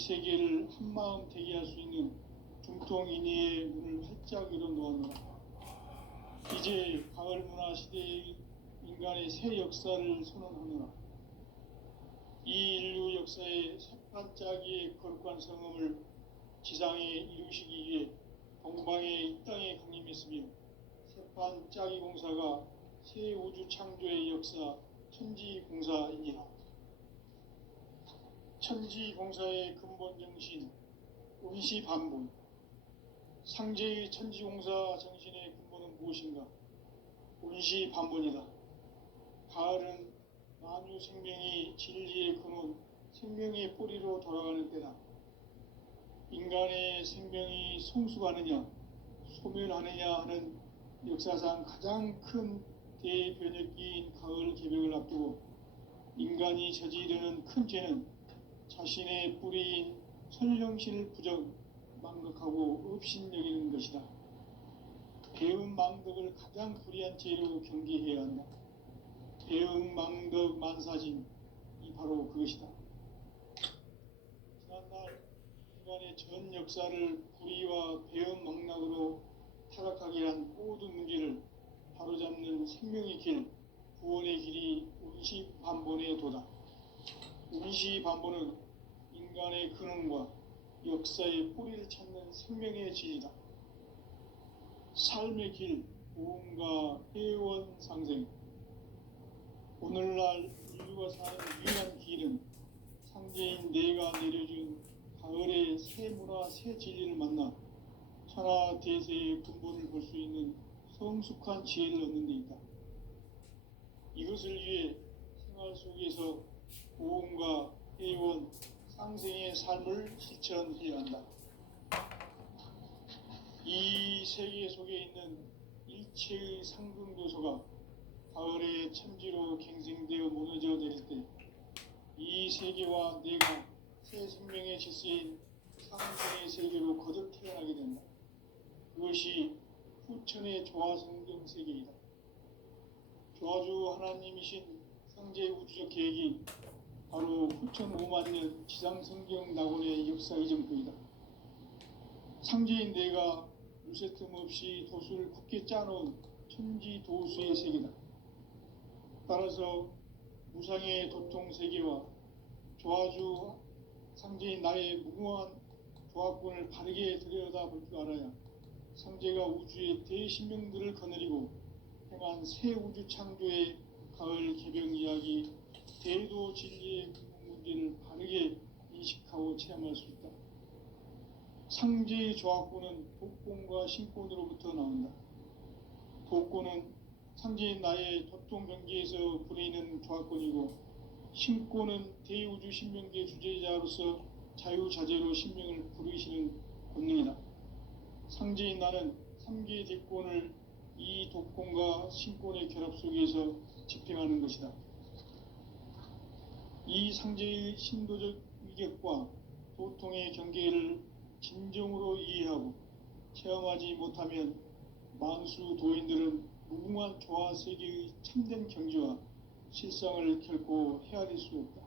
세계를 한마음 되게 할 수 있는 중통인의의 문을 활짝 열어놓았노라. 이제 가을 문화 시대의 인간의 새 역사를 선언하노라. 이 인류 역사의 새반짝이의 거룩한 성음을 지상에 이루시기 위해 동방의 이 땅에 강림했으며 새반짝이 공사가 새 우주 창조의 역사 천지공사이니라. 천지공사의 근본 정신 운시반본. 상제의 천지공사 정신의 근본은 무엇인가? 운시반본이다. 가을은 만유 생명이 진리의 근원, 생명의 뿌리로 돌아가는 때다. 인간의 생명이 성숙하느냐, 소멸하느냐 하는 역사상 가장 큰 대변혁기인 가을 개벽을 앞두고 인간이 저지르는 큰 죄는 자신의 뿌리인 선령신을 망각하고 업신여기는 것이다. 배은망덕을 가장 불의한 죄로 경계해야 한다. 배은망덕 만사진이 바로 그것이다. 지난날 인간의 전 역사를 불의와 배은망락으로 타락하게 한 모든 문제를 바로잡는 생명의 길, 구원의 길이 운시반본의 도다. 운시반본은 인간의 근원과 역사의 뿌리를 찾는 생명의 진리다. 삶의 길, 보험과 회원 상생. 오늘날 인류가 사는 유일한 길은 상제인 내가 내려준 가을의 새 문화, 새 진리를 만나 천하 대세의 근본을 볼 수 있는 성숙한 지혜를 얻는 데 있다. 이것을 위해 생활 속에서 보험과 회원, 상생의 삶을 실천해야 한다. 이 세계 속에 있는 일체의 상등 요소가 가을의 천지로 갱생되어 무너져 내릴 때 이 세계와 내가 새 생명의 질서인 상생의 세계로 거듭 태어나게 된다. 그것이 후천의 조화성경 세계이다. 조화주 하나님이신 상제 우주적 계획이 바로 후천 5만년 지상성경 낙원의 역사 이정표이다. 상제인 내가 무쇠 틈 없이 도수를 굳게 짜놓은 천지도수의 세계다. 따라서 무상의 도통 세계와 조화주 상제인 나의 무궁한 조화권을 바르게 들여다볼 줄 알아야 상제가 우주의 대신명들을 거느리고 행한 새 우주 창조의 가을 개벽 이야기, 대도 진리의 문제를 바르게 인식하고 체험할 수 있다. 상제의 조화권은 독권과 신권으로부터 나온다. 독권은 상제인 나의 도통 경계에서 부리는 조화권이고, 신권은 대우주 신명계 주제자로서 자유자재로 신명을 부르시는 권능이다. 상제인 나는 3개의 대권을 이 독권과 신권의 결합 속에서 집행하는 것이다. 이 상제의 신도적 위격과 도통의 경계를 진정으로 이해하고 체험하지 못하면 만수 도인들은 무궁한 조화 세계의 참된 경지와 실상을 결코 헤아릴 수 없다.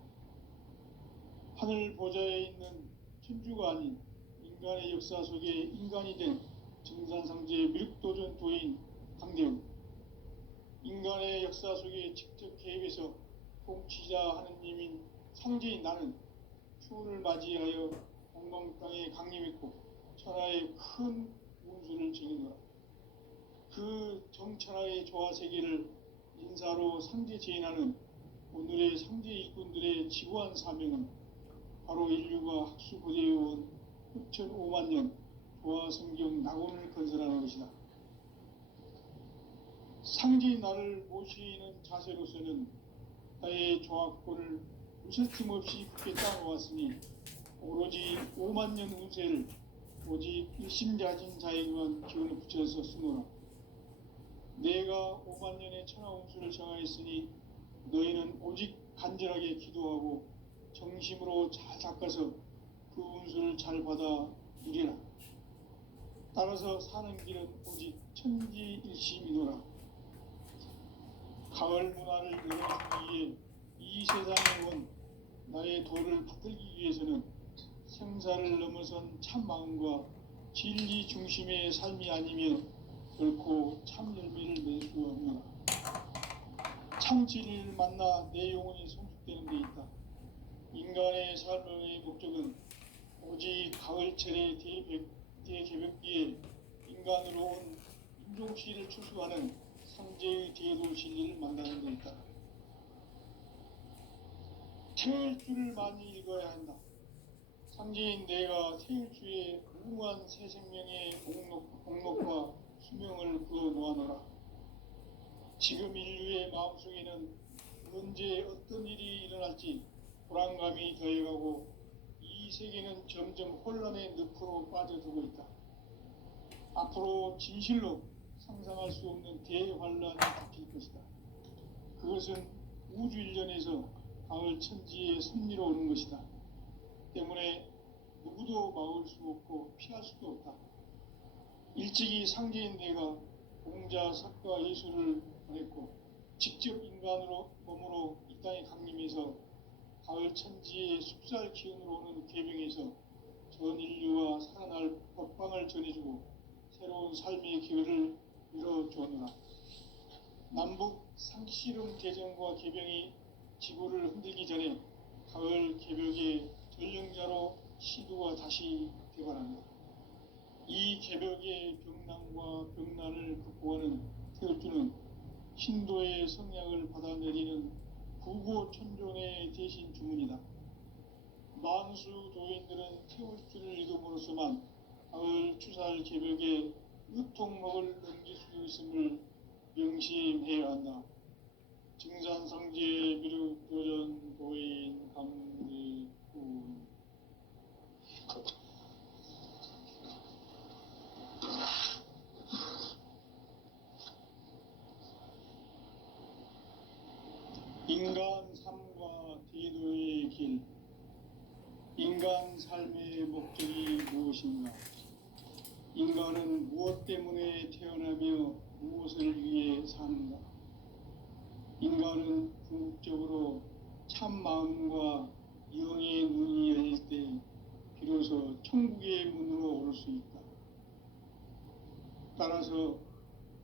하늘 보좌에 있는 천주가 아닌 인간의 역사 속에 인간이 된 정산상제 밀육도전 도인 강대훈. 인간의 역사 속에 직접 개입해서 통치자 하느님인 상제인 나는 추운을 맞이하여 동방 땅에 강림했고 천하의 큰 운수를 지니노라. 그 정천하의 조화세계를 인사로 상제 제인하는 오늘의 상제 일꾼들의 지구한 사명은 바로 인류가 학수고대해온 후천 5만년 조화성경 낙원을 건설하는 것이다. 상제인 나를 모시는 자세로서는 나의 조화권을 무쇠틈 없이 굳게 짜놓았으니 오로지 5만년 운세를 오직 일심자진 자에게만 기운을 붙여서 쓰노라. 내가 5만년의 천하 운수를 정하였으니 너희는 오직 간절하게 기도하고 정심으로 잘 닦아서 그 운수를 잘 받아 누리라. 따라서 사는 길은 오직 천지일심이노라. 가을 문화를 열어주기 위해 이 세상에 온 나의 도를 받들기 위해서는 생사를 넘어선 참 마음과 진리 중심의 삶이 아니며 결코 참 열매를 맺을 수 없노라. 참 진리를 만나 내 영혼이 성숙되는 데 있다. 인간의 삶의 목적은 오직 가을철의 대개벽기에 인간으로 온 인종시를 추수하는 상제의 대도 진리를 만나는 데 있다. 태일주를 많이 읽어야 한다. 상제인 내가 태일주의 무궁한 새 생명의 목록과 수명을 그어 놓아노라. 지금 인류의 마음속에는 언제 어떤 일이 일어날지 불안감이 더해가고 이 세계는 점점 혼란의 늪으로 빠져들고 있다. 앞으로 진실로 상상할 수 없는 대환란이 닥칠 것이다. 그것은 우주 일련에서 가을 천지의 섭리로 오는 것이다. 때문에 누구도 막을 수 없고 피할 수도 없다. 일찍이 상제인 내가 공자, 석가, 예수를 보냈고 직접 인간으로 몸으로 이 땅에 강림해서 가을 천지의 숲살 기운으로 오는 계명에서 전 인류와 살아날 법방을 전해주고 새로운 삶의 기회를 이뤄주었노라. 남북 상씨름 개정과 개병이 지구를 흔들기 전에 가을 개벽의 전령자로 시도가 다시 되관한다. 이 개벽의 병난과 병난을 극복하는 태울주는 신도의 성약을 받아내리는 구고천존의 대신 주문이다. 만수 도인들은 태울주를 읽음으로써만 가을 추살 개벽의 유통목을 넘길 수 있음을 명심해야 한다. 증산상제 미륵도전 도인 강대군. 인간 삶과 대도의 길. 인간 삶의 목적이 무엇인가? 인간은 무엇 때문에 태어나며 무엇을 위해 사는가? 인간은 궁극적으로 참 마음과 영의 눈이 열릴 때 비로소 천국의 문으로 오를 수 있다. 따라서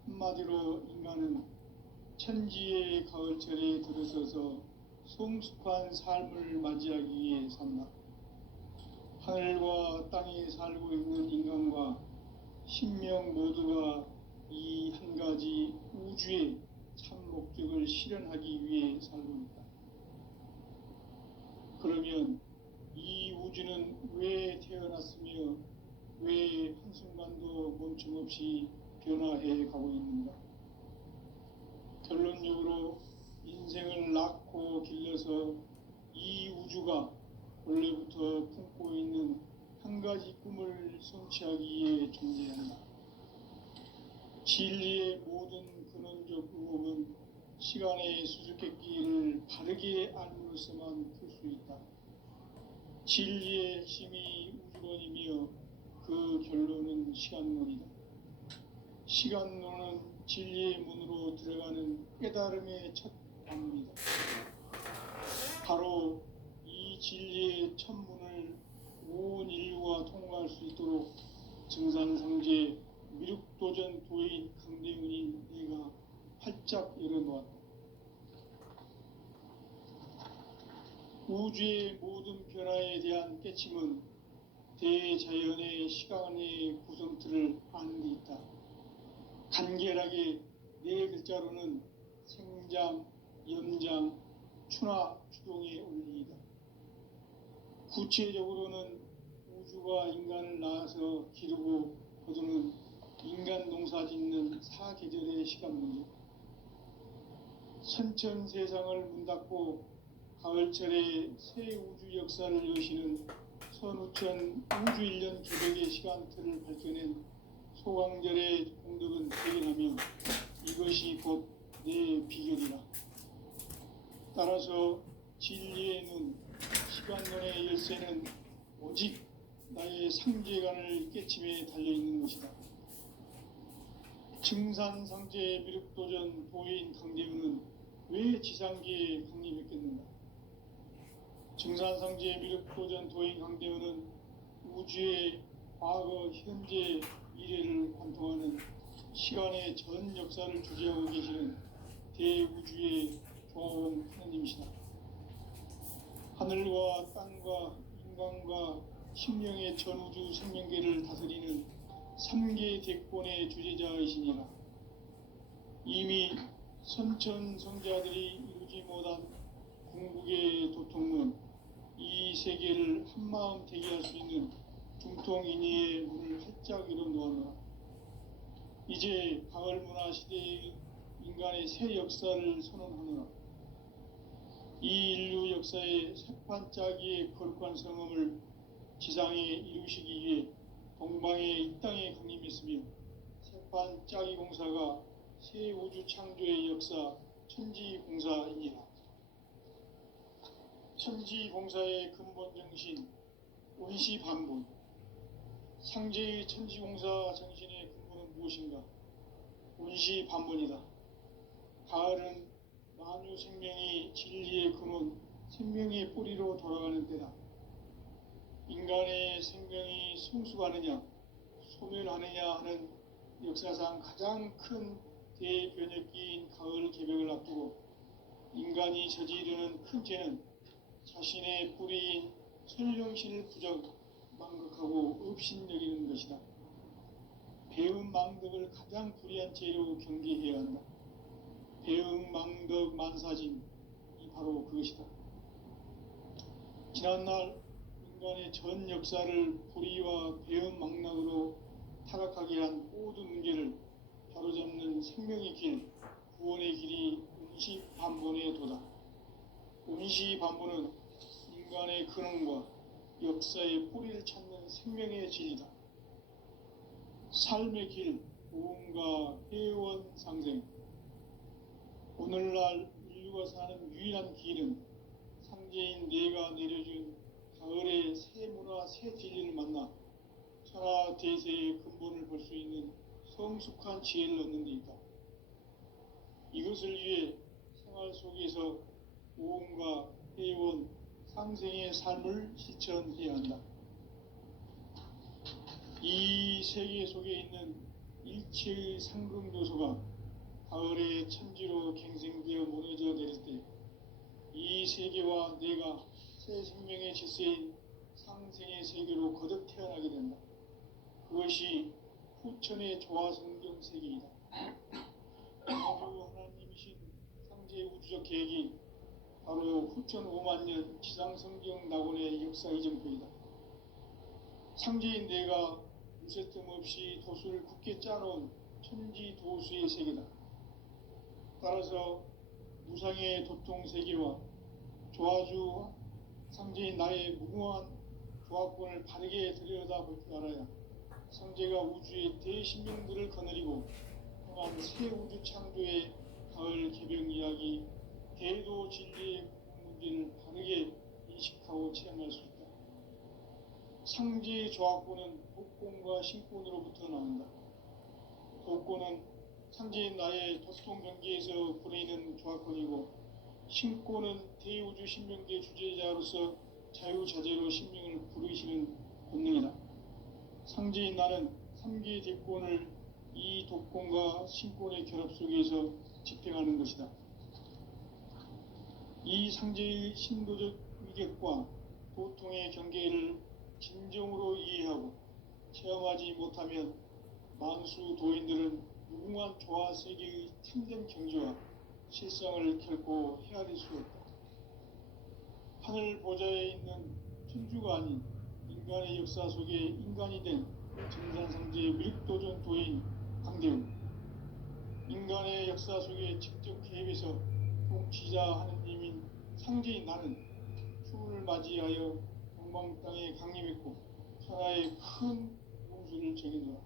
한마디로 인간은 천지의 가을철에 들어서서 성숙한 삶을 맞이하기 위해 산다. 하늘과 땅에 살고 있는 인간과 신명 모두가 이 한 가지 우주의 참 목적을 실현하기 위해 살고 있다. 그러면 이 우주는 왜 태어났으며 왜 한순간도 멈춤없이 변화해 가고 있는가? 결론적으로 인생을 낳고 길러서 이 우주가 원래부터 품고 있는 한 가지 꿈을 성취하기 위해 존재한다. 진리의 모든 근원적 의혹은 시간의 수수께끼를 바르게 알므로서만 풀 수 있다. 진리의 핵심이 우주론이며 그 결론은 시간론이다. 시간론은 진리의 문으로 들어가는 깨달음의 첫 방문이다. 바로 이 진리의 첫 문을 온 인류가 통과할 수 있도록 증산상제 미륵도전 도인 강대훈인 내가 활짝 열어놓았다. 우주의 모든 변화에 대한 깨침은 대자연의 시간의 구성틀을 아는 데 있다. 간결하게 네 글자로는 생장, 염장, 추나 추동의 원리이다. 구체적으로는 우주가 인간을 낳아서 기르고 거두는 인간 농사 짓는 사계절의 시간 문제. 선천 세상을 문 닫고 가을철에 새 우주 역사를 여시는 선우천 우주 1년 개벽의 시간틀을 밝혀낸 소강절의 공덕은 대견하며 이것이 곧 내 비결이라. 따라서 진리의 눈, 시간론의 열쇠는 오직 나의 상제관을 깨침에 달려있는 것이다. 증산상제 미륵도전 도인 강대훈은 왜 지상계에 강림했겠는가? 증산상제 미륵도전 도인 강대훈은 우주의 과거, 현재, 미래를 관통하는 시간의 전 역사를 주재하고 계시는 대우주의 조화원 하느님이시다. 하늘과 땅과 인간과 신명의 전우주 생명계를 다스리는 3계 대권의 주재자이시니라. 이미 선천성자들이 이루지 못한 궁극의 도통문, 이 세계를 한마음 되게 할 수 있는 중통인의의 문을 활짝 열어 놓았노라. 이제 가을 문화 시대의 인간의 새 역사를 선언하노라. 이 인류 역사의 새판짜기의 거룩한 성음을 지상에 이루시기 위해 동방의 이 땅에 강림했으며, 새판짜기 공사가 새 우주 창조의 역사 천지공사이니라. 천지공사의 근본 정신 원시반분. 상제의 천지공사 정신의 근본은 무엇인가? 원시반분이다. 가을은 만유 생명이 진리의 근원, 생명의 뿌리로 돌아가는 때다. 인간의 생명이 성숙하느냐, 소멸하느냐 하는 역사상 가장 큰 대변혁기인 가을 개벽을 앞두고 인간이 저지르는 큰 죄는 자신의 뿌리인 설령신을 망각하고 업신여기는 것이다. 배음 망덕을 가장 불의한 죄로 경계해야 한다. 배음 망덕 만사진이 바로 그것이다. 지난날 인간의 전 역사를 불의와 배음 망락으로 타락하게 한 모든 문제를 바로잡는 생명의 길, 구원의 길이 원시반본의 도다. 원시반본은 인간의 근원과 역사의 뿌리를 찾는 생명의 진리다. 삶의 길, 고음과 회원 상생. 오늘날 인류가 사는 유일한 길은 상제인 내가 내려준 가을의 새 문화, 새 진리를 만나 천하 대세의 근본을 볼 수 있는 성숙한 지혜를 얻는 데 있다. 이것을 위해 생활 속에서 오음과 회원, 상생의 삶을 실천해야 한다. 이 세계 속에 있는 일체의 상금도소가 가을의 천지로 갱생되어 무너져 내릴 때 이 세계와 내가 새 생명의 질서인 상생의 세계로 거듭 태어나게 된다. 그것이 후천의 조화성경 세계이다. 우주 하나님이신 상제의 우주적 계획이 바로 후천 5만 년 지상성경 낙원의 역사 이전표이다. 상제인 내가 무쇠뜸 없이 도수를 굳게 짜놓은 천지 도수의 세계다. 따라서 무상의 도통 세계와 조화주 상제인 나의 무궁한 조합권을 바르게 들여다볼 줄 알아야 상제가 우주의 대신명들을 거느리고 행한 새 우주 창조의 가을 개벽 이야기, 대도 진리의 문제를 바르게 인식하고 체험할 수 있다. 상제의 조합권은 독권과 신권으로부터 나온다. 독권은 상제인 나의 도통 경계에서 보내는 조합권이고, 신권은 대우주 신명계 주제자로서 자유자재로 신명을 부르시는 본능이다. 상제인 나는 3계 대권을 이 독권과 신권의 결합 속에서 집행하는 것이다. 이 상제의 신도적 위격과 도통의 경계를 진정으로 이해하고 체험하지 못하면 만수 도인들은 무궁한 조화 세계의 참된 경지와 실상을 결코 헤아릴 수 없다. 하늘 보좌에 있는 천주가 아닌 인간의 역사 속에 인간이 된 정산상제의 밀도전 도인 강대훈, 인간의 역사 속에 직접 개입해서 통치자 하느님인 상제인 나는 추운을 맞이하여 동방 땅에 강림했고 천하의 큰 공수를 정해놓아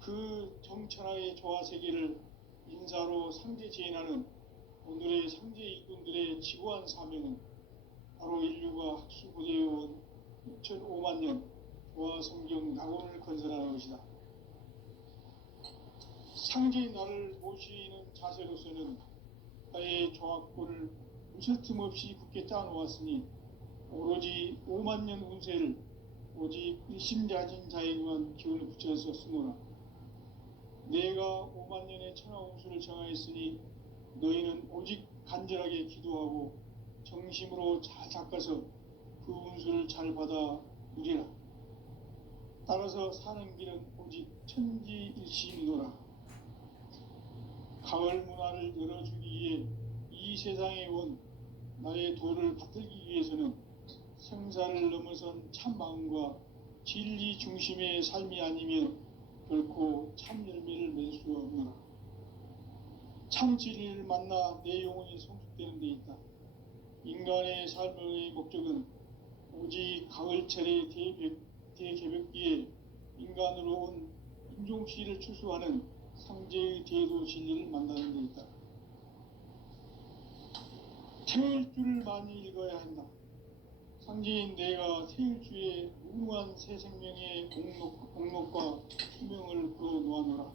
그 정천하의 조화 세계를 인사로 상제 제인하는 오늘의 상제 일꾼들의 지구한 사명은 바로 인류가 학수고대해온 6,5만 년 조화 성경 낙원을 건설하는 것이다. 상제인 나를 모시는 자세로서는 나의 조합권을 무쇠틈 없이 굳게 짜놓았으니 오로지 5만 년 운세를 오직 일심자진 자에게만 기운을 붙여서 쓰노라. 내가 5만 년의 천하 운수를 정하였으니 너희는 오직 간절하게 기도하고 정심으로 잘 닦아서 그 운수를 잘 받아 누리라. 따라서 사는 길은 오직 천지일심이노라. 가을 문화를 열어주기 위해 이 세상에 온 나의 도를 받들기 위해서는 생사를 넘어선 참 마음과 진리 중심의 삶이 아니면 결코 참 열매를 맺을 수 없노라. 참 진리를 만나 내 영혼이 성숙되는 데 있다. 인간의 삶의 목적은 오직 가을철의 대개벽기에 인간으로 온 인종시를 추수하는 상제의 대도 진리를 만나는 데 있다. 태울 줄을 많이 읽어야 한다. 상제인 내가 태울주의 무궁한 새 생명의 공록과 수명을 풀어놓아노라.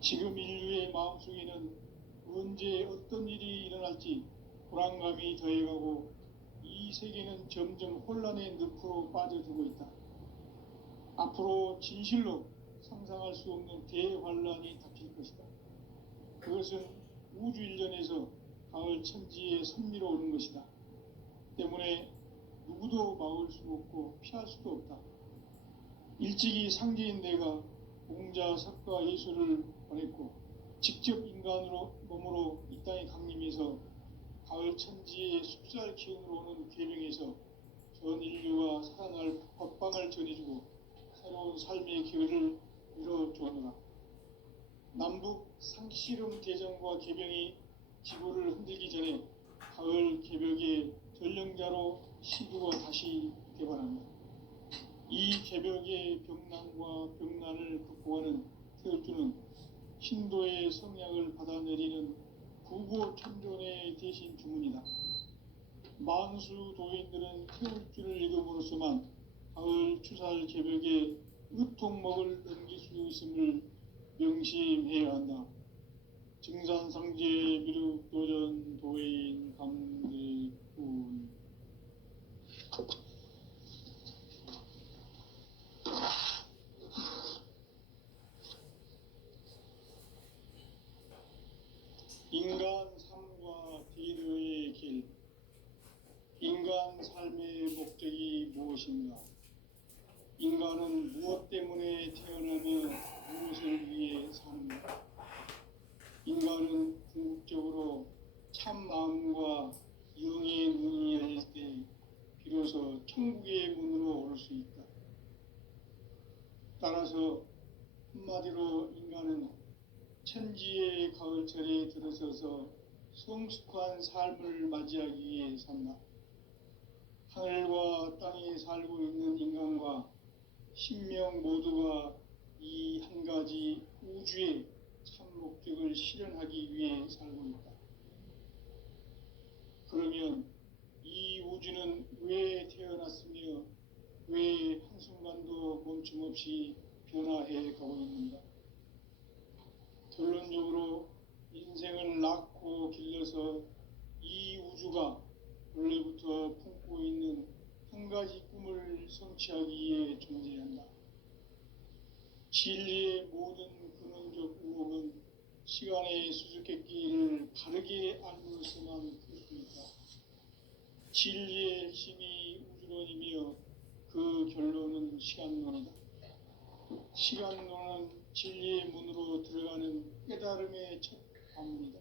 지금 인류의 마음속에는 언제 어떤 일이 일어날지 불안감이 더해가고 이 세계는 점점 혼란의 늪으로 빠져들고 있다. 앞으로 진실로 상상할 수 없는 대환란이 닥칠 것이다. 그것은 우주 일련에서 가을 천지에 선미로 오는 것이다. 때문에 누구도 막을 수 없고 피할 수도 없다. 일찍이 상제인 내가 공자, 석가, 예수를 보냈고 직접 인간으로 몸으로 이 땅에 강림해서 가을 천지의 숲살 기운으로 오는 계명에서 전 인류가 살아날 법방을 전해주고 새로운 삶의 기회를 이뤄주었노라. 남북 상씨름 대전과 개병이 지구를 흔들기 전에 가을 개벽의 전령자로 시주가 다시 개발합니다. 이 개벽의 병난과 병난을 극복하는 태울주는 신도의 성약을 받아내리는 구고천존의 대신 주문이다. 만수 도인들은 태울주를 읽음으로써만 가을 추살 개벽에 으통목을 넘길 수 있음을 명심해야 한다. 증산상제 미륵도전 도인 강대군. 인간 삶과 디르의 길. 인간 삶의 목적이 무엇인가? 인간은 무엇 때문에 태어나며 무엇을 위해 사는가? 인간은 궁극적으로 참 마음과 영의 눈이 열릴 때 비로소 천국의 문으로 오를 수 있다. 따라서 한마디로 인간은 천지의 가을철에 들어서서 성숙한 삶을 맞이하기 위해 산다. 하늘과 땅에 살고 있는 인간과 신명 모두가 이 한 가지 우주의 참 목적을 실현하기 위해 살고 있다. 그러면 이 우주는 왜 태어났으며 왜 한순간도 멈춤없이 변화해 가고 있는가? 결론적으로 인생을 낳고 길러서 이 우주가 원래부터 품고 있는 한 가지 꿈을 성취하기 위해 존재한다. 진리의 모든 근원적 의혹은 시간의 수수께끼를 바르게 알므로서만 풀 수 있다. 진리의 핵심이 우주론이며 그 결론은 시간론이다. 시간론은 진리의 문으로 들어가는 깨달음의 첫 방문이다.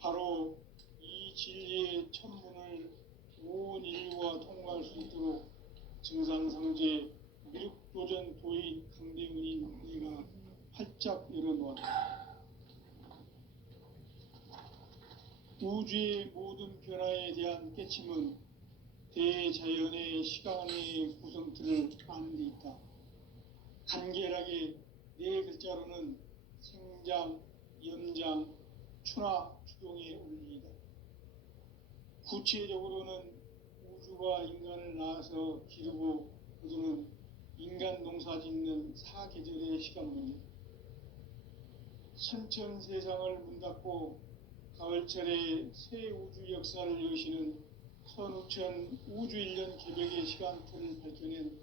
바로 이 진리의 첫 문을 온 인류가 통과할 수 있도록 증산상제 미륵도전 도인 강대군인 내가 활짝 열어놓았다. 우주의 모든 변화에 대한 깨침은 대자연의 시간의 구성틀을 아는 데 있다. 간결하게 네 글자로는 생장, 염장, 추나 추동의 원리이다. 구체적으로는 우주가 인간을 낳아서 기르고 거두는 인간 농사 짓는 사계절의 시간 문제. 천천 세상을 문 닫고 가을철에 새 우주 역사를 여시는 선우천 우주일련 개벽의 시간표를 밝혀낸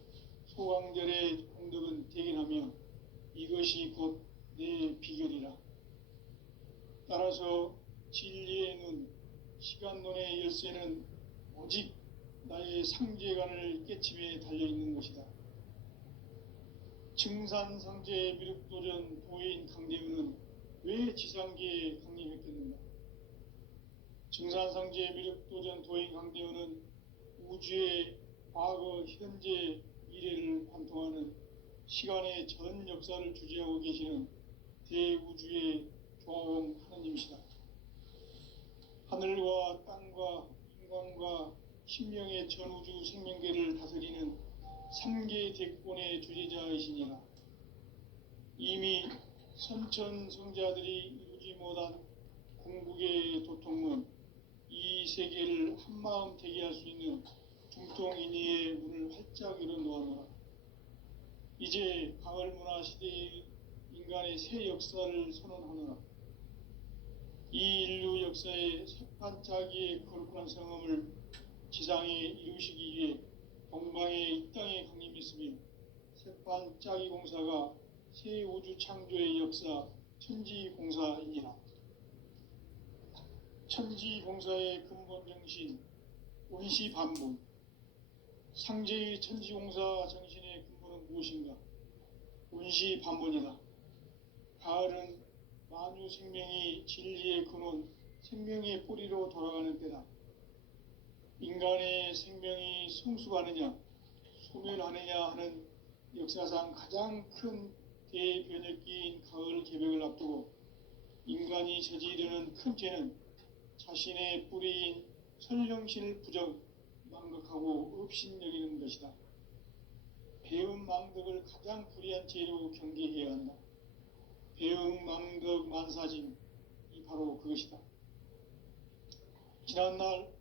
소강절의 공덕은 대견하며 이것이 곧 내 비결이라. 따라서 진리의 눈, 시간론의 열쇠는 오직 나의 상제관을 깨침에 달려있는 것이다. 증산상제 미륵도전 도인 강대우는 왜 지상계에 강림했겠는가? 증산상제 미륵도전 도인 강대우는 우주의 과거, 현재, 미래를 관통하는 시간의 전 역사를 주재하고 계시는 대우주의 조화원 하느님이시다. 하늘과 땅과 인간과 신명의 전우주 생명계를 다스리는 3계 대권의 주재자이시니라. 이미 선천성자들이 이루지 못한 궁극의 도통문, 이 세계를 한마음 되게 할 수 있는 중통인의의 문을 활짝 열어놓아노라. 이제 가을문화 시대의 인간의 새 역사를 선언하노라. 이 인류 역사의 새반짝이의 거룩한 성음을 지상에 이루시기 위해 동방의 이 땅에 강림했으며 새반짝이 공사가 새 우주 창조의 역사 천지공사이니라. 천지공사의 근본 정신 원시반본, 상제의 천지공사 정신의 근본은 무엇인가? 원시반본이다. 가을은 만유 생명이 진리의 근원, 생명의 뿌리로 돌아가는 때다. 인간의 생명이 성숙하느냐, 소멸하느냐 하는 역사상 가장 큰 대변혁기인 가을 개벽을 앞두고 인간이 저지르는 큰 죄는 자신의 뿌리인 선령신을 부정, 망각하고 업신여기는 것이다. 배음 망덕을 가장 불의한 죄로 경계해야 한다. 배음 망덕 만사짐이 바로 그것이다. 지난날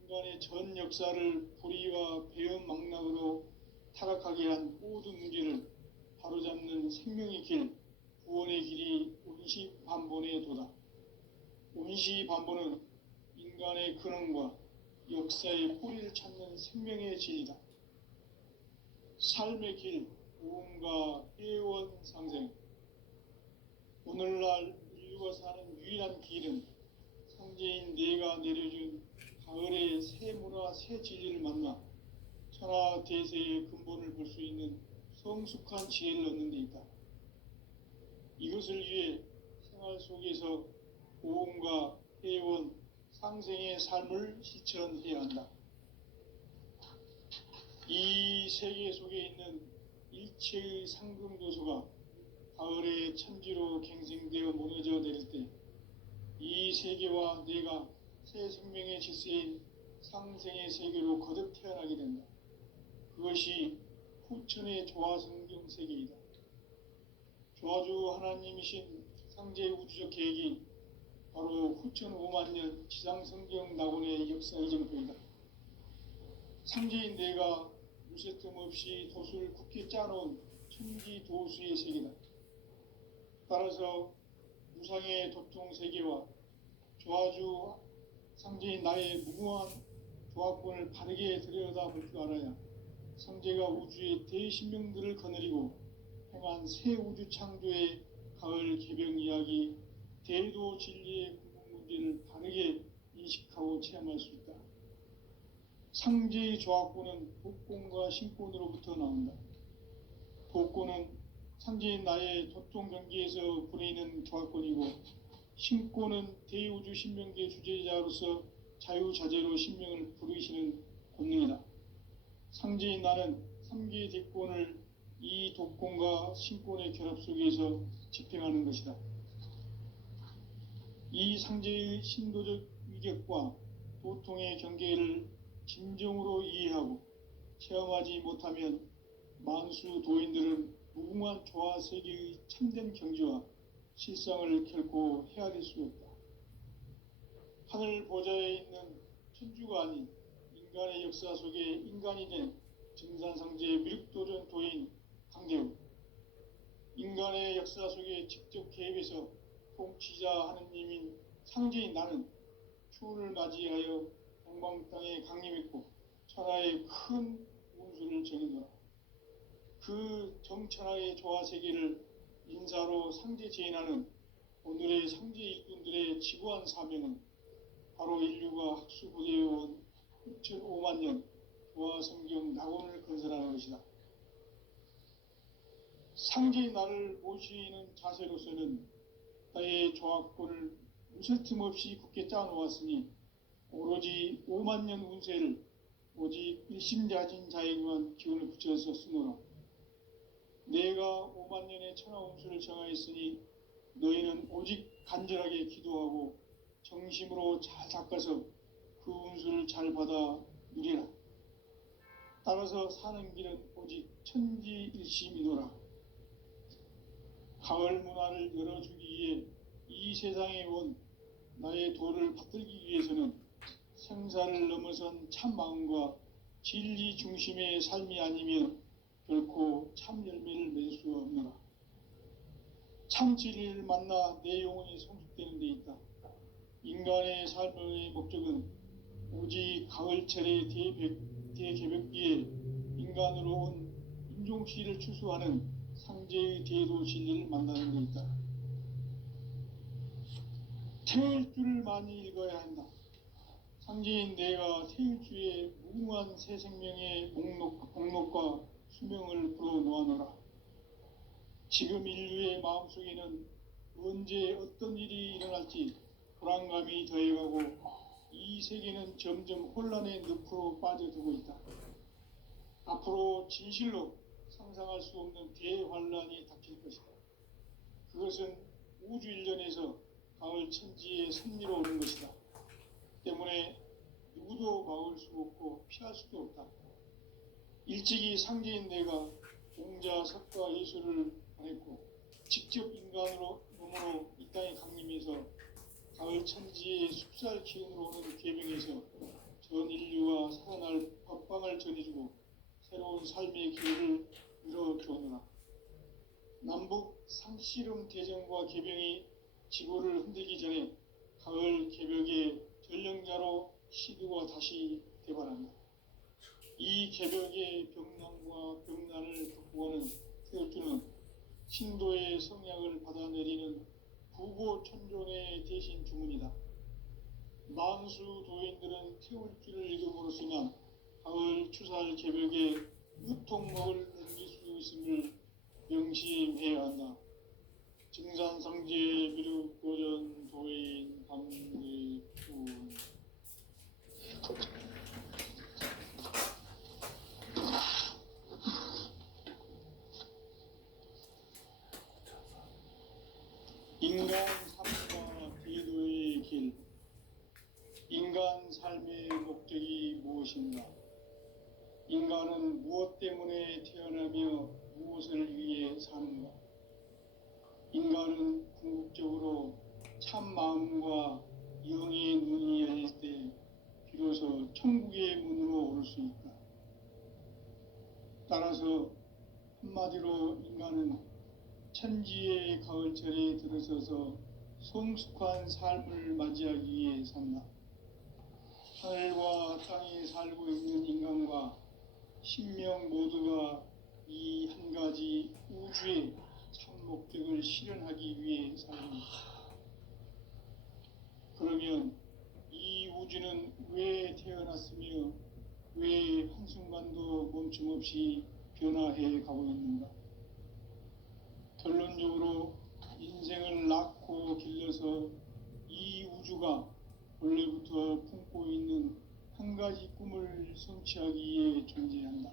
인간의 전 역사를 불의와 배음 망락으로 타락하게 한 모든 문제를 바로잡는 생명의 길, 구원의 길이 원시반본의 도다. 원시반본은 인간의 근원과 역사의 뿌리를 찾는 생명의 진리다. 삶의 길, 고음과 회원 상생. 오늘날 인류가 사는 유일한 길은 상제인 내가 내려준 가을의 새 문화, 새 진리를 만나 천하 대세의 근본을 볼 수 있는 성숙한 지혜를 얻는 데 있다. 이것을 위해 생활 속에서 고음과 회원, 상생의 삶을 실천해야 한다. 이 세계 속에 있는 일체의 상금도소가 가을의 천지로 갱생되어 무너져 내릴 때 이 세계와 내가 새 생명의 질서인 상생의 세계로 거듭 태어나게 된다. 그것이 후천의 조화성경 세계이다. 조화주 하나님이신 상제 우주적 계획이 바로 후천 5만 년 지상성경 낙원의 역사 이정표이다. 상제인 내가 무쇠 틈 없이 도수를 굳게 짜놓은 천지 도수의 세계다. 따라서 무상의 도통 세계와 조화주 상제인 나의 무궁한 조화권을 바르게 들여다볼 줄 알아야 상제가 우주의 대신명들을 거느리고 행한 새 우주 창조의 가을 개병 이야기, 대도 진리의 궁극 문제를 바르게 인식하고 체험할 수 있다. 상제의 조화권은 복권과 신권으로부터 나온다. 복권은 상제인 나의 도통 경계에서 부리는 조화권이고, 신권은 대우주 신명계 주제자로서 자유자재로 신명을 부르시는 권능이다. 상제인 나는 3계 대권을 이 독권과 신권의 결합 속에서 집행하는 것이다. 이 상제의 신도적 위격과 도통의 경계를 진정으로 이해하고 체험하지 못하면 만수 도인들은 무궁한 조화 세계의 참된 경지와 실상을 결코 헤아릴 수 없다. 하늘 보좌에 있는 천주가 아닌 인간의 역사 속에 인간이 된 증산상제 미륵도전 도인 강대우, 인간의 역사 속에 직접 개입해서 통치자 하느님인 상제인 나는 추운을 맞이하여 동방 땅에 강림했고 천하의 큰 운수를 정해노라. 그 정천하의 조화 세계를 인사로 상제 제인하는 오늘의 상제 일꾼들의 지구한 사명은 바로 인류가 학수고대해온 6,5만 년 조화 성경 낙원을 건설하는 것이다. 상제의 나를 모시는 자세로서는 나의 조화권을 무술 틈 없이 굳게 짜놓았으니 오로지 5만 년 운세를 오직 일심자진 자에게만 기운을 붙여서 쓰노라. 내가 5만 년의 천하 운수를 정하였으니 너희는 오직 간절하게 기도하고 정심으로 잘 닦아서 그 운수를 잘 받아 누리라. 따라서 사는 길은 오직 천지일심이노라. 가을 문화를 열어주기 위해 이 세상에 온 나의 도를 받들기 위해서는 생사를 넘어선 참 마음과 진리 중심의 삶이 아니면 결코 참 열매를 맺을 수 없노라. 참 진리를 만나 내 영혼이 성숙되는 데 있다. 인간의 삶의 목적은 오직 가을철의 대개벽기에 인간으로 온 인종씨를 추수하는 상제의 대도 진리를 만나는 데 있다. 태울 줄을 많이 읽어야 한다. 상제인 내가 태울주의 무궁한 새 생명의 목록과 수명을 불어놓아노라. 지금 인류의 마음속에는 언제 어떤 일이 일어날지 불안감이 더해가고 이 세계는 점점 혼란의 늪으로 빠져들고 있다. 앞으로 진실로 상상할 수 없는 대환란이 닥칠 것이다. 그것은 우주 일련에서 가을 천지의 섭리로 오는 것이다. 때문에 누구도 막을 수 없고 피할 수도 없다. 일찍이 상제인 내가 공자, 석가, 예수를 보냈고 직접 인간으로 몸으로 이 땅에 강림해서 가을 천지의 숲살 기운으로 오는 계명에서 전 인류와 살아날 법방을 전해주고 새로운 삶의 기회를 열어주었노라. 남북 상씨름 대전과 계병이 지구를 흔들기 전에 가을 개벽의 전령자로 시두가 다시 대발한다. 이 개벽의 병난과 병난을 극복하는 태울주는 신도의 성약을 받아내리는 부고천존의 대신 주문이다. 만수 도인들은 태울주를 읽음으로쓰면 가을 추살 개벽에 유통목을 넘길 수 있음을 명심해야 한다. 증산상제 미륵 도전 도인 감대군. 인간 삶과 기도의 길. 인간 삶의 목적이 무엇인가? 인간은 무엇 때문에 태어나며 무엇을 위해 사는가? 인간은 궁극적으로 참 마음과 영의 눈이 열릴 때 비로소 천국의 문으로 오를 수 있다. 따라서 한마디로 인간은 천지의 가을철에 들어서서 성숙한 삶을 맞이하기 위해 산다. 하늘과 땅에 살고 있는 인간과 신명 모두가 이 한 가지 우주의 참 목적을 실현하기 위해 살립니다. 그러면 이 우주는 왜 태어났으며 왜 한순간도 멈춤 없이 변화해 가고 있는가? 결론적으로 인생을 낳고 길러서 이 우주가 원래부터 품고 있는 한 가지 꿈을 성취하기 위해 존재한다.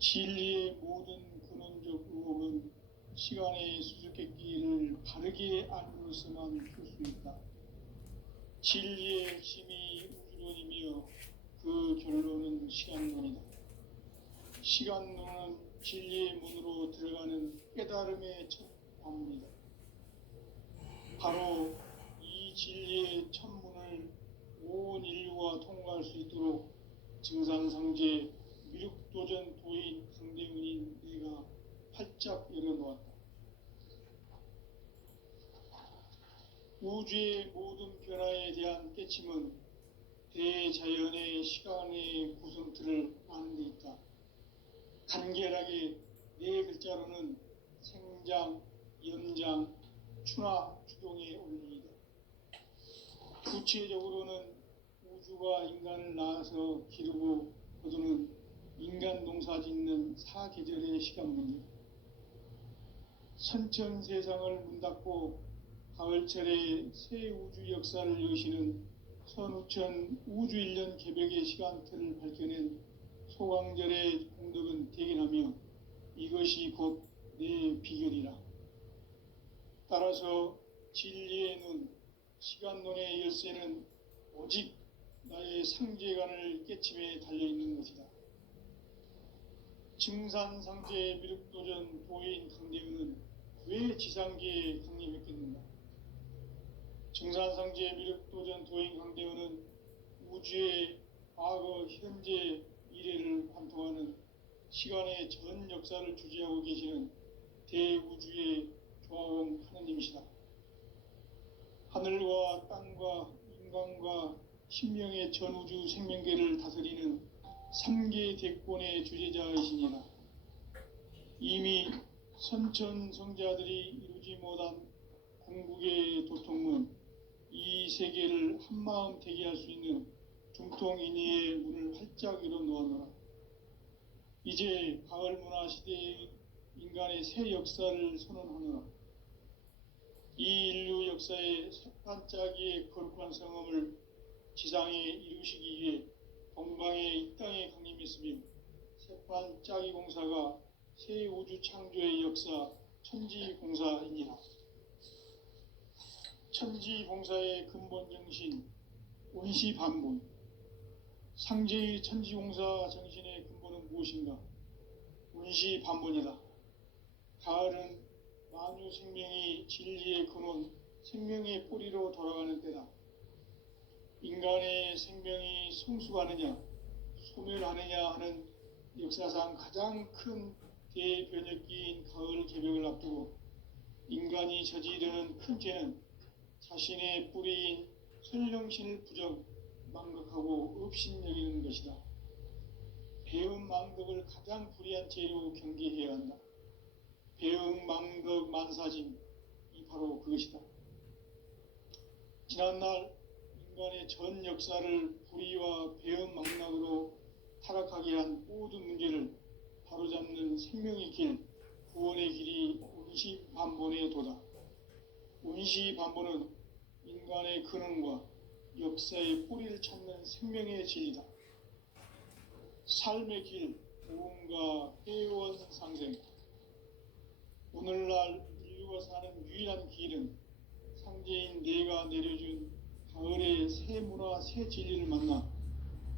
진리의 모든 근원적 의혹은 시간의 수수께끼를 바르게 알므로서만 풀 수 있다. 진리의 핵심이 우주론이며 그 결론은 시간론이다. 시간론은 진리의 문으로 들어가는 깨달음의 첫 관문이다. 바로 이 진리의 첫 문을 온 인류가 통과할 수 있도록 증산상제 미륵도전 도인 강대문인 내가 활짝 열어놓았다. 우주의 모든 변화에 대한 깨침은 대자연의 시간의 구성틀을 아는 데 있다. 간결하게 네 글자로는 생장, 연장, 추나 추동의 원리이다. 구체적으로는 우주가 인간을 낳아서 기르고 거두는 인간 농사 짓는 사계절의 시간 문제. 선천 세상을 문 닫고 가을철에 새 우주 역사를 여시는 선우천 우주일년 개벽의 시간틀을 밝혀낸 소강절의 공덕은 대견하며 이것이 곧 내 비결이라. 따라서 진리의 눈, 시간론의 열쇠는 오직 나의 상제관을 깨침에 달려있는 것이다. 증산상제 미륵도전 도인 강대우는 왜 지상계에 강림했겠는가? 증산상제 미륵도전 도인 강대우는 우주의 과거, 현재, 미래를 관통하는 시간의 전 역사를 주재하고 계시는 대우주의 조화원 하느님이시다. 하늘과 땅과 인간과 신명의 전우주 생명계를 다스리는 3계 대권의 주재자이시니라. 이미 선천성자들이 이루지 못한 궁극의 도통문, 이 세계를 한마음 되게 할 수 있는 중통인의의 문을 활짝 열어 놓았노라. 이제 가을 문화 시대의 인간의 새 역사를 선언하노라. 이 인류 역사의 새반짝이의 거룩한 성험을 지상에 이루시기 위해 동방의 이 땅에 강림했으며 새반짝이 공사가 새 우주 창조의 역사 천지공사이니라. 천지공사의 근본 정신 원시반본. 상제의 천지공사 정신의 근본은 무엇인가? 원시반본이다. 가을은 만유 생명이 진리의 근원, 생명의 뿌리로 돌아가는 때다. 인간의 생명이 성숙하느냐, 소멸하느냐 하는 역사상 가장 큰 대변혁기인 가을 개벽을 앞두고 인간이 저지르는 큰 죄는 자신의 뿌리인 설령신을 부정, 망극하고 업신여기는 것이다. 배움 망덕을 가장 불의한 죄로 경계해야 한다. 배움 망덕 만사짐이 바로 그것이다. 지난날 인간의 전 역사를 불의와 배움 망락으로 타락하게 한 모든 문제를 바로잡는 생명의 길, 구원의 길이 원시반본의 도다. 원시반본은 인간의 근원과 역사의 뿌리를 찾는 생명의 진리다. 삶의 길, 보험과 회원 상생. 오늘날 인류가 사는 유일한 길은 상제인 내가 내려준 가을의 새 문화, 새 진리를 만나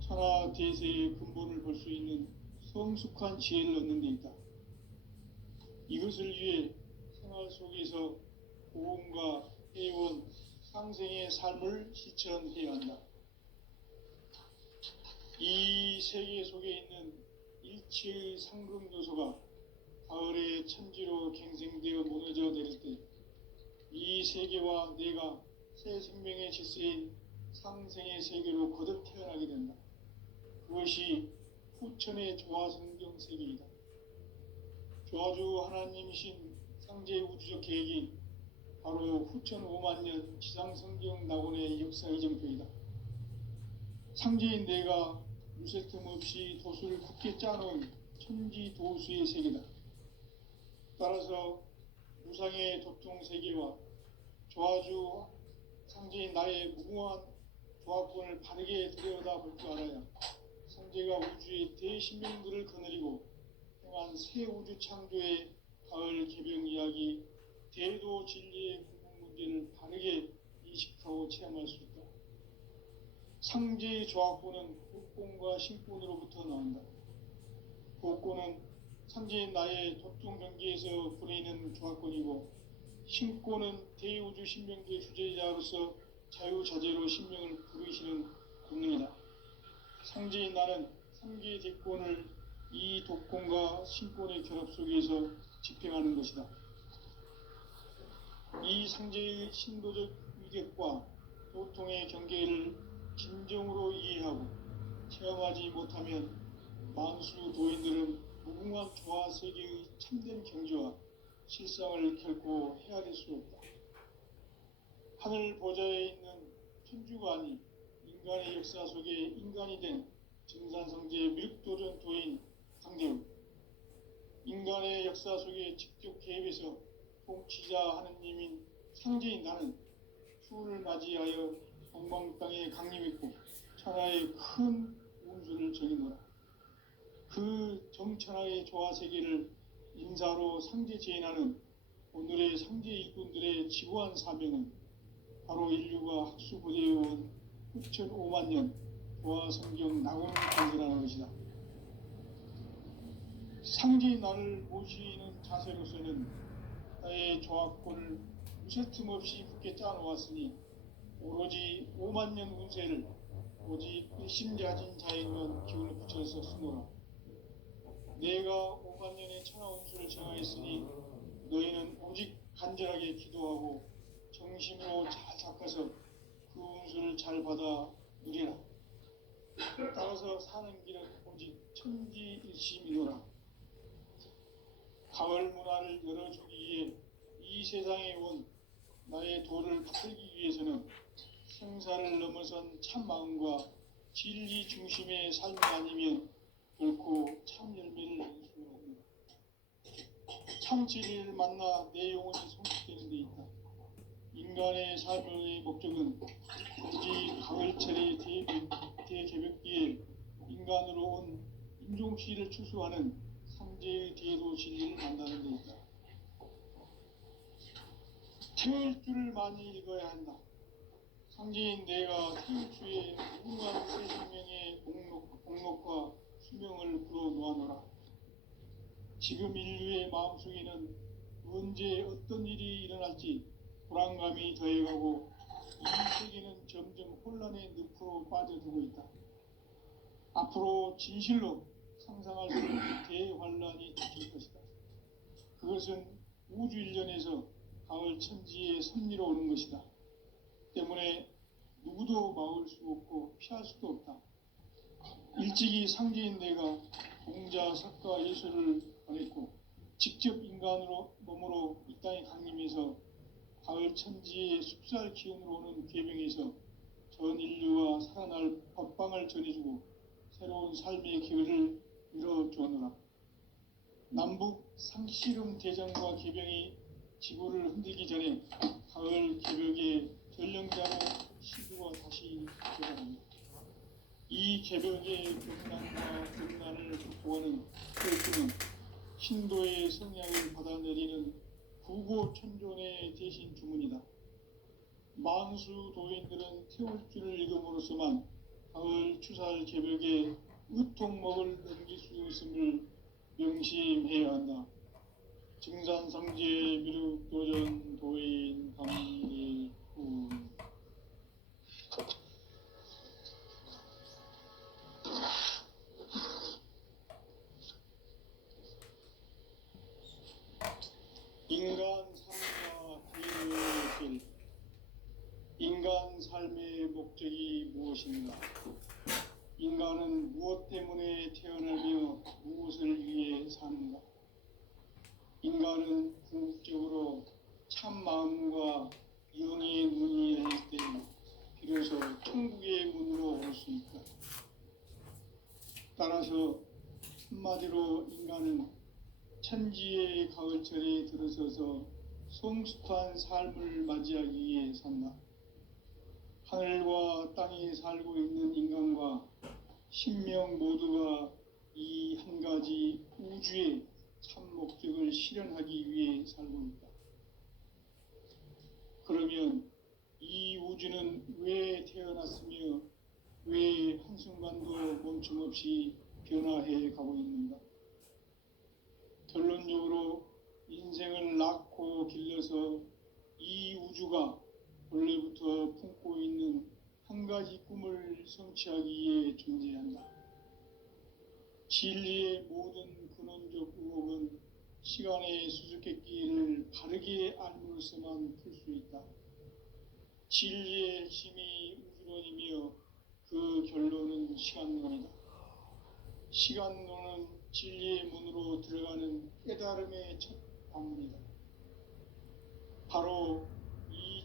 천하 대세의 근본을 볼 수 있는 성숙한 지혜를 얻는 데 있다. 이것을 위해 생활 속에서 보험과 회원, 상생의 삶을 실천해야 한다. 이 세계 속에 있는 일체의 상금 요소가 가을의 천지로 갱생되어 무너져 내릴 때 이 세계와 내가 새 생명의 질서인 상생의 세계로 거듭 태어나게 된다. 그것이 후천의 조화성경 세계이다. 조화주 하나님이신 상제의 우주적 계획이 바로 후천 5만 년 지상성경 낙원의 역사 이정표이다. 상제인 내가 무쇠 틈 없이 도수를 굳게 짜놓은 천지도수의 세계다. 따라서 무상의 도통 세계와 조화주 상제인 나의 무궁한 조화권을 바르게 들여다볼 줄 알아야 상제가 우주의 대신명들을 거느리고 행한 새 우주 창조의 가을 개병 이야기, 대도 진리의 궁극 문제를 바르게 인식하고 체험할 수 있다. 상제의 조화권은 복권과 신권으로부터 나온다. 복권은 상제인 나의 도통 경계에서 부리는 조화권이고, 신권은 대우주 신명계 주제자로서 자유자재로 신명을 부르시는 권능이다. 상제인 나는 3개 대권을 이 독권과 신권의 결합 속에서 집행하는 것이다. 이 상제의 신도적 위격과 도통의 경계를 진정으로 이해하고 체험하지 못하면 만수 도인들은 무궁한 조화 세계의 참된 경지와 실상을 결코 헤아릴 수 없다. 하늘 보좌에 있는 천주가 아닌 인간의 역사 속에 인간이 된 증산성제 미륵도전 도인 강대우, 인간의 역사 속에 직접 개입해서 통치자 하느님인 상제인 나는 추운을 맞이하여 동방 땅에 강림했고 천하의 큰 운수를 정해노라. 그 정천하의 조화 세계를 인사로 상제 제인하는 오늘의 상제 일꾼들의 지구한 사명은 바로 인류가 학수부대에 온 6,500만 년 조화 성경 낙원 건설하는 것이다. 상제인 나를 모시는 자세로서는 나의 조합권을 무쇠틈 없이 굳게 짜놓았으니 오로지 5만 년 운세를 오직 일심가진 자에게만 기운을 붙여서 쓰노라. 내가 5만 년의 천하 운수를 정하였으니 너희는 오직 간절하게 기도하고 정심으로 잘 닦아서 그 운수를 잘 받아 누리라. 따라서 사는 길은 오직 천지일심이노라. 가을 문화를 열어주기 위해 이 세상에 온 나의 도를 받들기 위해서는 생사를 넘어선 참 마음과 진리 중심의 삶이 아니면 결코 참 열매를 얻을 수 없다. 참 진리를 만나 내 영혼이 성숙되는 데 있다. 인간의 삶의 목적은 오직 가을철의 대개벽기에 인간으로 온 인종씨를 추수하는 상제의 대도 진리를 만나는 데 있다. 태울 줄을 많이 읽어야 한다. 상제인 내가 태울주의 무궁한 새 생명의 목록과 수명을 불어놓아노라. 지금 인류의 마음속에는 언제 어떤 일이 일어날지 불안감이 더해가고 이 세계는 점점 혼란의 늪으로 빠져들고 있다. 앞으로 진실로 상상할 수 없는 대환란이 닥칠 것이다. 그것은 우주 일련에서 가을 천지의 섭리로 오는 것이다. 때문에 누구도 막을 수 없고 피할 수도 없다. 일찍이 상제인 내가 공자, 석가, 예술을 권했고 직접 인간으로 몸으로 이 땅에 강림해서 가을 천지의 숲살 기운으로 오는 궤병에서 전 인류와 살아날 법방을 전해주고 새로운 삶의 기회를 열어주었노라. 남북 상씨름 대전과 개병이 지구를 흔들기 전에 가을 개벽의 전령자로 시구가 다시 되어갑니다. 이 개벽의 병난과 등난을 극복하는 혈주는 신도의 성향을 받아내리는 구고천존의 대신 주문이다. 만수 도인들은 태울 줄을 읽음으로써만 가을 추살 개벽에 으통먹을 넘길 수 있음을 명심해야 한다. 증산상제 미륵도전 도인 강일훈. 인간 삶과 비유의 길. 인간 삶의 목적이 무엇인가? 인간은 무엇 때문에 태어나며 무엇을 위해 사는가? 인간은 궁극적으로 참 마음과 영의 문이 열릴 때 비로소 천국의 문으로 올 수 있다. 따라서 한마디로 인간은 천지의 가을철에 들어서서 성숙한 삶을 맞이하기 위해 산다. 하늘과 땅에 살고 있는 인간과 신명 모두가 이 한 가지 우주의 참 목적을 실현하기 위해 살고 있다. 그러면 이 우주는 왜 태어났으며 왜 한순간도 멈춤없이 변화해 가고 있는가? 결론적으로 인생을 낳고 길러서 이 우주가 원래부터 품고 있는 한 가지 꿈을 성취하기 위해 존재한다. 진리의 모든 근원적 의혹은 시간의 수수께끼를 바르게 알므로서만 풀 수 있다. 진리의 핵심이 우주론이며 그 결론은 시간론이다. 시간론은 진리의 문으로 들어가는 깨달음의 첫 방문이다. 바로